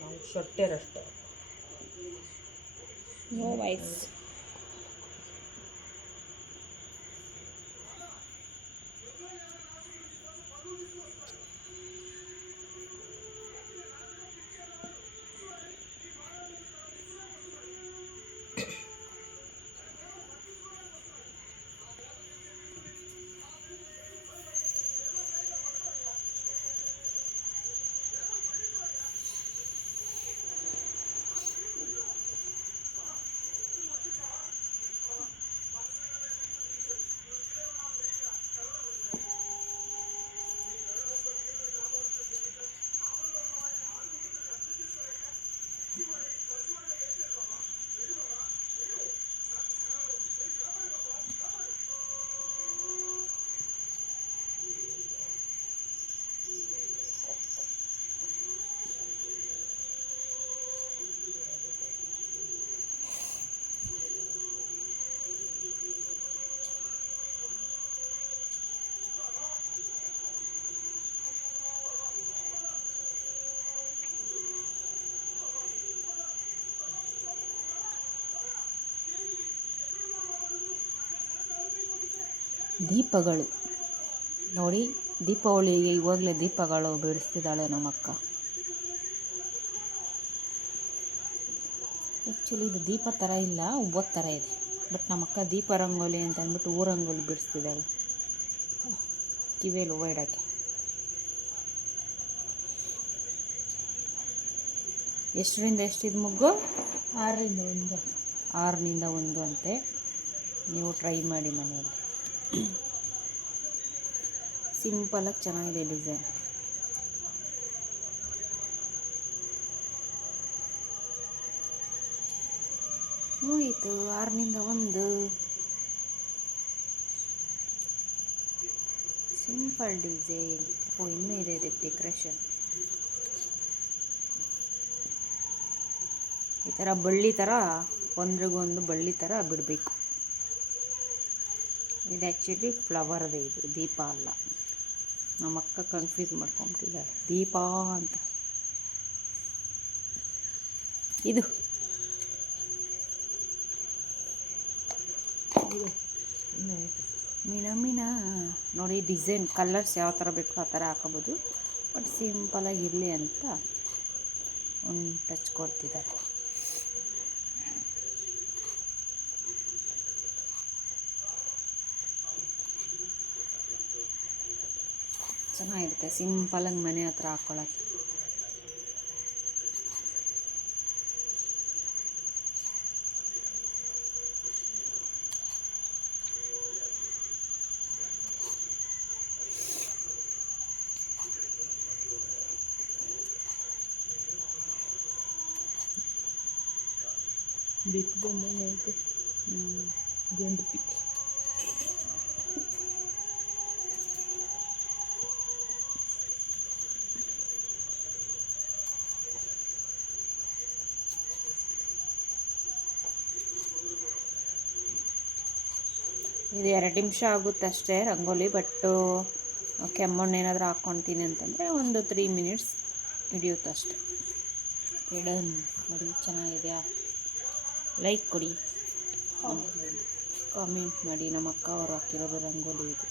ನಾವು ಶೊಟ್ಟೆರಷ್ಟೇ. No voice. ದೀಪಗಳು ನೋಡಿ, ದೀಪಾವಳಿಗೆ ಇವಾಗಲೇ ದೀಪಗಳು ಬಿಡಿಸ್ತಿದ್ದಾಳೆ ನಮ್ಮಕ್ಕ. ಆ್ಯಕ್ಚುಲಿ ಇದು ದೀಪ ಥರ ಇಲ್ಲ, ಉಬ್ಬತ್ತು ಥರ ಇದೆ. ಬಟ್ ನಮ್ಮಕ್ಕ ದೀಪ ರಂಗೋಲಿ ಅಂತ ಅಂದ್ಬಿಟ್ಟು ರಂಗೋಲಿ ಬಿಡಿಸ್ತಿದ್ದಾಳೆ ಕಿವಿಯಲ್ಲಿ ಹೂವು ಇಡೋಕ್ಕೆ. ಎಷ್ಟರಿಂದ ಎಷ್ಟಿದು ಮುಗ್ಗು? 6ರಿಂದ 1. 6ರಿಂದ 1 ಅಂತೆ. ನೀವು ಟ್ರೈ ಮಾಡಿ ಮನೆಯಲ್ಲಿ. ಸಿಂಪಲಾಗಿ ಚೆನ್ನಾಗಿದೆ ಡಿಸೈನ್. ಮುಗೀತು. 6ರಿಂದ 1 ಸಿಂಪಲ್ ಡಿಸೈನ್. ಇನ್ನೂ ಇದೆ ಇದಕ್ಕೆ ಡೆಕೋರೇಷನ್. ಈ ಥರ ಬಳ್ಳಿ ಥರ ಒಂದ್ರಿಗೊಂದು ಬಳ್ಳಿ ಥರ ಬಿಡಬೇಕು. ಇದು ಆ್ಯಕ್ಚುಲಿ ಫ್ಲವರ್ದೇ, ಇದು ದೀಪ ಅಲ್ಲ. ನಮ್ಮ ಅಕ್ಕ ಕನ್ಫ್ಯೂಸ್ ಮಾಡ್ಕೊಂಬಿಟ್ಟಿದ್ದಾರೆ, ದೀಪ ಅಂತ. ಇದು ಮೀನಾ ನೋಡಿ, ಡಿಸೈನ್ ಕಲರ್ಸ್ ಯಾವ ಥರ ಬೇಕೋ ಆ ಥರ ಹಾಕೋಬೋದು. ಬಟ್ ಸಿಂಪಲಾಗಿ ಇರಲಿ ಅಂತ ಒಂದು ಟಚ್ ಕೊಡ್ತಿದ್ದಾರೆ. ಚೆನ್ನಾಗಿರುತ್ತೆ ಸಿಂಪಲಾಗಿ ಮನೆ ಹತ್ರ ಹಾಕ್ಕೊಳ್ಳೋಕ್ಕೆ. ಬಿಕ್ ಬಂದಂಗೆ ಐತೆ. ಗಂಡು ಪಿಕ್. ಇದು 2 ನಿಮಿಷ ಆಗುತ್ತೆ ಅಷ್ಟೇ ರಂಗೋಲಿ. ಬಟ್ಟು ಕೆಮ್ಮಣ್ಣು ಏನಾದರೂ ಹಾಕ್ಕೊಳ್ತೀನಿ ಅಂತಂದರೆ ಒಂದು 3 ಮಿನಿಟ್ಸ್ ಹಿಡಿಯುತ್ತೆ ಅಷ್ಟೆ. ಡನ್. ನೋಡಿ ಚೆನ್ನಾಗಿದೆಯಾ? ಲೈಕ್ ಕೊಡಿ, ಕಾಮೆಂಟ್ ಮಾಡಿ. ನಮ್ಮ ಅಕ್ಕ ಅವರು ಹಾಕಿರೋದು ರಂಗೋಲಿ ಇದು.